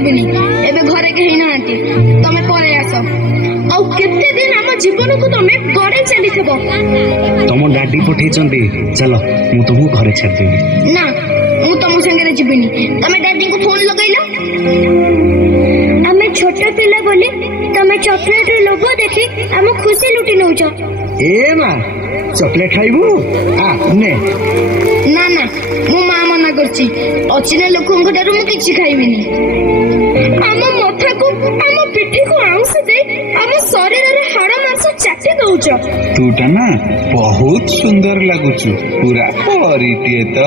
ଯିବିନି। ଏବେ ଘରେ କେହି ନାହାନ୍ତି, ତମେ ପଳେଇ ଆସ। ଆଉ କେତେ ଦିନ ଆମ ଜୀବନକୁ ତମେ ଗଡେଇ ଚାଲିଥିବ। ତମ ଡାଡି ପଠେଇଛନ୍ତି, ଚାଲ ମୁଁ ତମକୁ ଘରେ ଛାଡ଼ିଦେବି। ନା, ମୁଁ ତମ ସାଙ୍ଗରେ ଯିବିନି। ତମେ ଡାଡିଙ୍କୁ ଫୋନ ଲଗେଇଲ। ଆମେ ଛୋଟ ପିଲା ବୋଲି ତମେ ଚକୋଲେଟର ଲୋଭ ଦେଖି ଆମ ଖୁସି ଲୁଟି ନଉଛ। ଏ ମା, ଚକଲେଟ ଖାଇବୁ? ନେ। ନା ନା, ମୋ ମା ମନା କରୁଛି। ଅଚିହ୍ନା ଲୋକଙ୍କ ଠାରୁ ମୁଁ କିଛି ଖାଇବିନି। ଆମ ମଥାକୁ, ଆମ ପିଠିକୁ ଆଉଁସି ଦେଇ ଆମ ଶରୀରର ହାଡ଼ ମାଂସ ଚାଟି ଦଉଛ। ତୁଟା ନା ବହୁତ ସୁନ୍ଦର ଲାଗୁଛୁ, ପୁରା ପରିଟିଏ ତ।